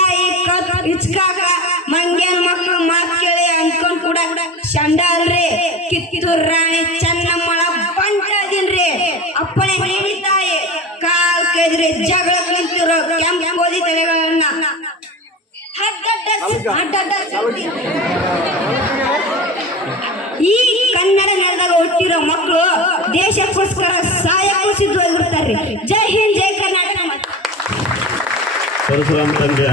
ತಾಯಿ ಹಿಚ್ಕಾಕ ಮಂಗ್ಯನ್ ಮಕ್ಕಳು ಮಾತ್ ಕೇಳಿ ಅನ್ಕೊಂಡ್ ಕೂಡ ಶಂಡ ಅಲ್ರಿ ಕಿತ್ತೂರ್ ರಾಣಿ ಚೆನ್ನಮ್ಮಳ ಬಂಟ ಅದೀನ್ರಿ ಅಪ್ಪಣೆ ನೀಡಿ ತಾಯಿ ಕಾಲ್ ಕೆದ್ರಿ ಜಗಳ ನಿಂತಿರೋ ಕೆಂಪ ಗೋಧಿ ತಲೆಗಳನ್ನ ಈ ಕನ್ನಡ ನೆಲದಾಗ ಹುಟ್ಟಿರೋ ಮಕ್ಕಳು ದೇಶಕ್ಕೋಸ್ಕರ ಸಾಯಕ್ಕೂ ಸಿದ್ಧವಾಗಿರ್ತಾರ್ರಿ. ಜೈ ಹಿಂದ್, ಜೈ ಕರ್ನಾಟಕ. ಪರಶುರಾಮ ತಂದೆ